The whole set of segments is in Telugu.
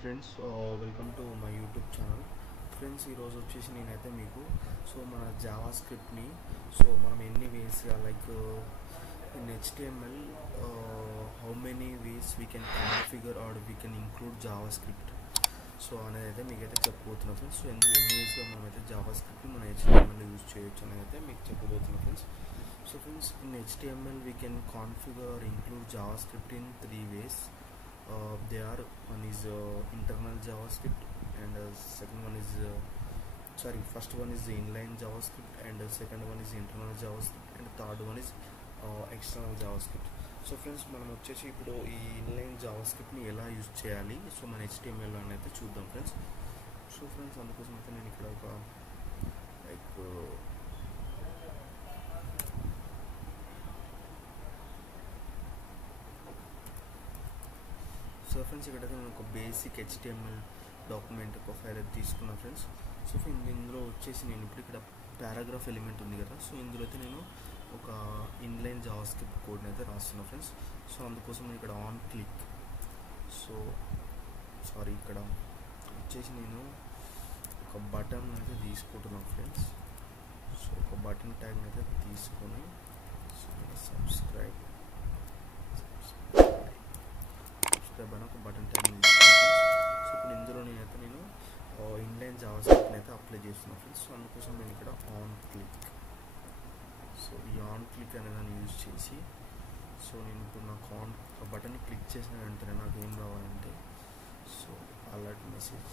Friends, welcome to my YouTube channel. Friends, ఈరోజు వచ్చేసి నేనైతే మీకు మన జావా స్క్రిప్ట్ని మనం ఎన్ని ways like in HTML how many ways we can configure or we can include JavaScript అనేది అయితే మీకైతే చెప్పబోతున్నాం ఫ్రెండ్స్. ఎన్ని వేస్గా మనమైతే జావా స్క్రిప్ట్ని మన హెచ్టిఎంఎల్ యూజ్ చేయొచ్చు అనేది అయితే మీకు చెప్పబోతున్నాం friends. Friends, in HTML we can configure or include JavaScript in three ways. One is internal JavaScript, and second one is first one is the inline JavaScript, and second one is internal JavaScript, and third one is external JavaScript. Friends, మనం వచ్చేసి ఇప్పుడు ఈ ఇన్లైన్ జావాస్క్రిప్ట్ని ఎలా యూజ్ చేయాలి మన HTML అని అయితే చూద్దాం ఫ్రెండ్స్. ఫ్రెండ్స్, అందుకోసం అయితే నేను ఇక్కడ ఒక లైక్ ఫ్రెండ్స్, ఇక్కడైతే నేను ఒక బేసిక్ HTML డాక్యుమెంట్ ఒక ఫైల్ అయితే తీసుకున్నాను ఫ్రెండ్స్. ఇందులో వచ్చేసి నేను ఇప్పుడు ఇక్కడ పారాగ్రాఫ్ ఎలిమెంట్ ఉంది కదా, ఇందులో అయితే నేను ఒక ఇన్లైన్ జావాస్క్రిప్ట్ కోడ్ని అయితే రాస్తున్నాను ఫ్రెండ్స్. అందుకోసం నేను ఇక్కడ ఆన్ క్లిక్ ఇక్కడ వచ్చేసి నేను ఒక బటన్ అయితే తీసుకుంటున్నాను ఫ్రెండ్స్. ఒక బటన్ ట్యాగ్ అయితే తీసుకొని సబ్స్క్రైబ్ అని ఒక బటన్ ట్యాగ్ తీసుకున్నాను. ఇప్పుడు ఇందులో నేను ఇన్లైన్ జావాస్క్రిప్ట్ని అయితే అప్లై చేస్తున్నాను ఫ్రెండ్స్. అందుకోసం నేను ఇక్కడ ఆన్ క్లిక్ ఈ ఆన్ క్లిక్ అనే దాన్ని యూజ్ చేసి నేను ఇప్పుడు నాకు ఆన్ బటన్ని క్లిక్ చేసిన వెంటనే నాకు ఏం రావాలంటే అలర్ట్ మెసేజ్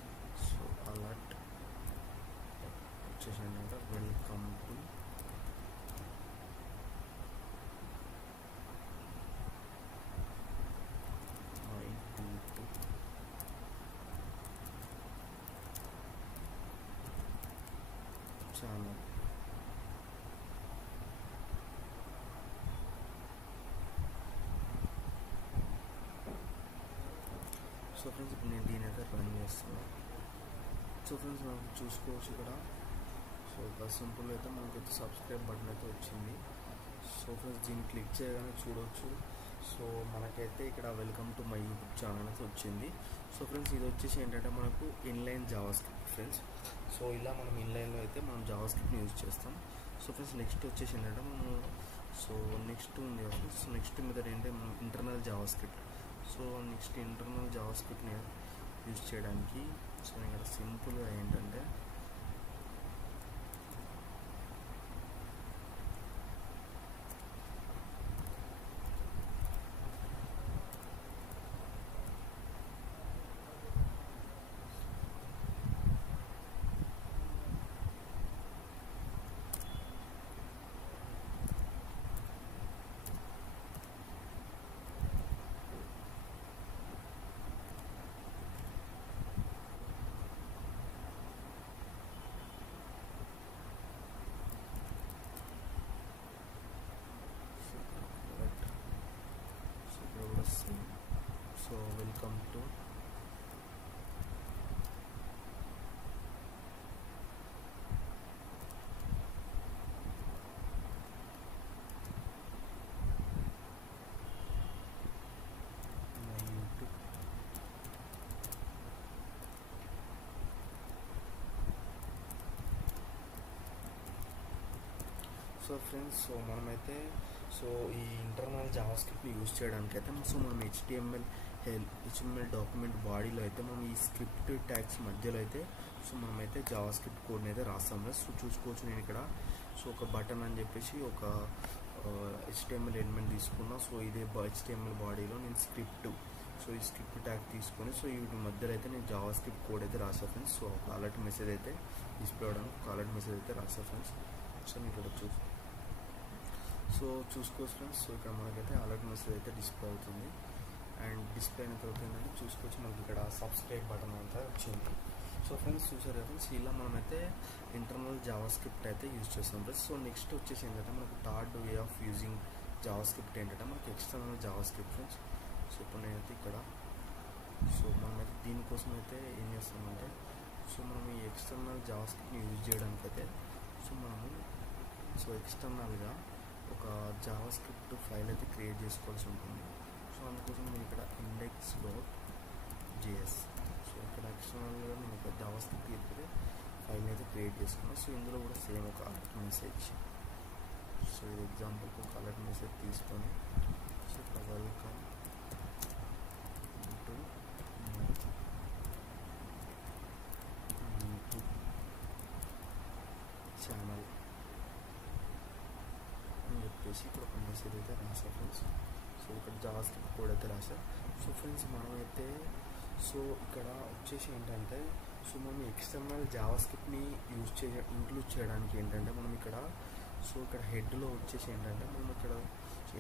అలర్ట్ వచ్చేసాక వెల్కమ్ టు ఛానల్. ఫ్రెండ్స్, ఇప్పుడు నేను దీని అయితే రన్ చేస్తున్నాను. ఫ్రెండ్స్, నాకు చూసుకోవచ్చు ఇక్కడ ఒక సింపుల్ అయితే మనకైతే సబ్స్క్రైబ్ బటన్ అయితే వచ్చింది. ఫ్రెండ్స్, దీన్ని క్లిక్ చేయగానే చూడవచ్చు మనకైతే ఇక్కడ welcome to my YouTube channel అయితే వచ్చింది. ఫ్రెండ్స్, ఇది వచ్చేసి ఏంటంటే మనకు ఇన్లైన్ జావాస్క్రిప్ట్ ఫ్రెండ్స్. ఇలా మనం ఇన్లైన్లో అయితే మనం జావాస్క్రిప్ట్ని యూజ్ చేస్తాం. ఫ్రెండ్స్, నెక్స్ట్ వచ్చేసి ఏంటంటే మనము నెక్స్ట్ ఉంది కదా ఫ్రెండ్స్. నెక్స్ట్ మెథడ్ ఏంటంటే మనం ఇంటర్నల్ జావాస్క్రిప్ట్. నెక్స్ట్ ఇంటర్నల్ జావాస్క్రిప్ట్ని యూజ్ చేయడానికి ఇక్కడ సింపుల్గా ఏంటంటే welcome to my YouTube. Friends, మనమైతే ఈ ఇంటర్నల్ జావాస్క్రిప్ట్ని యూజ్ చేయడానికి అయితే మనం హెచ్టిఎంఎల్ డాక్యుమెంట్ బాడీలో అయితే మనం ఈ స్క్రిప్ట్ ట్యాగ్స్ మధ్యలో అయితే మనమైతే జావాస్క్రిప్ట్ కోడ్ని అయితే రాస్తాం. చూసుకోవచ్చు నేను ఇక్కడ ఒక బటన్ అని చెప్పేసి ఒక హెచ్టిఎంఎల్ ఎలిమెంట్ తీసుకున్నా. ఇదే హెచ్టిఎంఎల్ బాడీలో నేను స్క్రిప్ట్ ఈ స్క్రిప్ట్ ట్యాగ్ తీసుకొని వీటి మధ్యలో అయితే నేను జావాస్క్రిప్ట్ కోడ్ అయితే రాసా ఫ్రెండ్స్. ఒక అలర్ట్ మెసేజ్ అయితే డిస్ప్లే అవ్వడానికి ఒక అలర్ట్ మెసేజ్ అయితే రాసా ఫ్రెండ్స్. నేను ఇక్కడ చూసుకోవచ్చు ఫ్రెండ్స్. ఇక్కడ మనకైతే అలర్ట్ మెసేజ్ అయితే డిస్ప్లే అవుతుంది. అండ్ డిస్ప్లే అయిన తర్వాత ఏంటంటే చూసుకోవచ్చు మనకి ఇక్కడ సబ్స్క్రైబ్ బటన్ అంతా వచ్చింది. ఫ్రెండ్స్, చూసారు కదా ఫ్రెండ్స్, ఇలా మనమైతే ఇంటర్నల్ జావాస్క్రిప్ట్ అయితే యూజ్ చేస్తాం ఫ్రెండ్స్. నెక్స్ట్ వచ్చేసి ఏంటంటే మనకు third way of using JavaScript ఏంటంటే మనకి ఎక్స్టర్నల్ జావాస్క్రిప్ట్ ఫ్రెండ్స్. ఇప్పుడు నేనైతే ఇక్కడ మనమైతే దీనికోసం అయితే ఏం చేస్తామంటే మనం ఈ ఎక్స్టర్నల్ జావాస్క్రిప్ట్ని యూజ్ చేయడానికి అయితే మనము ఎక్స్టర్నల్గా ఒక జావాస్క్రిప్ట్ ఫైల్ అయితే క్రియేట్ చేసుకోవాల్సి ఉంటుంది. అందుకోసం నేను ఇక్కడ index.js ఇక్కడ ఎక్స్టర్నల్గా నేను ఒక జావా స్క్రిప్ట్ అయితే ఫైల్ అయితే క్రియేట్ చేసుకున్నాను. సో ఇందులో కూడా సేమ్ ఒక అలర్ట్ మెసేజ్. సో ఇది ఎగ్జాంపుల్కి ఒక అలర్ట్ మెసేజ్ తీసుకొని సో ఇక్కడ వెల్కమ్ టు యూట్యూబ్ ఛానల్ అని చెప్పేసి ఇక్కడ ఒక మెసేజ్ అయితే రాసా ఫ్రెండ్స్. సో ఇక్కడ జావా స్క్రిప్ట్ కోడ్ అయితే రాసా. సో ఫ్రెండ్స్ మనమైతే సో ఇక్కడ వచ్చేసి ఏంటంటే సో మనం ఎక్స్టర్నల్ జావా స్క్రిప్ట్ని ఇంక్లూడ్ చేయడానికి ఏంటంటే మనం ఇక్కడ సో ఇక్కడ హెడ్లో వచ్చేసి ఏంటంటే మనం ఇక్కడ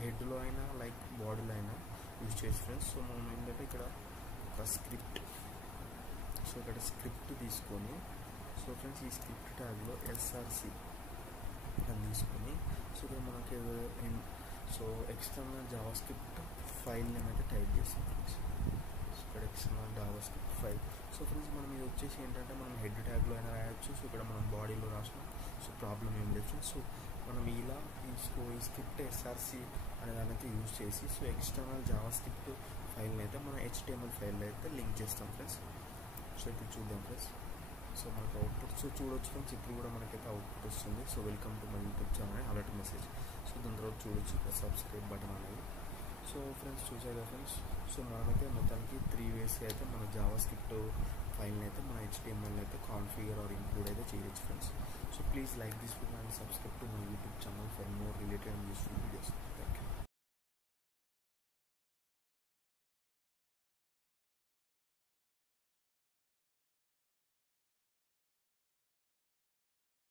హెడ్లో అయినా లైక్ బాడీలో అయినా యూజ్ చేయొచ్చు ఫ్రెండ్స్. సో మనం ఏంటంటే ఇక్కడ ఒక స్క్రిప్ట్ సో ఇక్కడ స్క్రిప్ట్ తీసుకొని సో ఫ్రెండ్స్ ఈ స్క్రిప్ట్ ట్యాగ్లో ఎస్ఆర్సి అని తీసుకొని సో ఇక్కడ మనకి so external Java script file name అయితే టైప్ చేస్తాం ఫ్రెండ్స్. సో ఇక్కడ external Java script file. So friends మనం ఇది వచ్చేసి ఏంటంటే మనం హెడ్ ట్యాగ్లో అయినా రాయొచ్చు. సో ఇక్కడ మనం బాడీలో రాసిన సో ప్రాబ్లం ఏం లేదు ఫ్రెండ్స్. సో మనం ఇలా ఈ స్క్రిప్ట్ ఎస్ఆర్సి అనే దాన్ని అయితే యూజ్ చేసి సో ఎక్స్టర్నల్ జావా స్క్రిప్ట్ ఫైల్ని అయితే మనం HTML ఫైల్లో అయితే లింక్ చేస్తాం ఫ్రెండ్స్. సో ఇప్పుడు చూద్దాం ఫ్రెండ్స్. సో మనకు అవుట్పుట్ సో చూడొచ్చు ఫ్రెండ్స్. ఇప్పుడు కూడా మనకైతే అవుట్పుట్ వస్తుంది. So welcome to my YouTube channel alert message. So దాని తర్వాత చూడొచ్చు ఇక్కడ సబ్స్క్రైబ్ బటన్ అనేది. సో ఫ్రెండ్స్ చూసారు కదా ఫ్రెండ్స్. సో మనమైతే మొత్తానికి 3 వేస్ అయితే మన జావా స్క్రిప్ట్ ఫైల్ని అయితే మన HTML అయితే కాన్ఫిగర్ ఆర్ ఇంక్లూడ్ అయితే చేయొచ్చు friends. So please like this video and subscribe to my YouTube channel for more related and useful videos.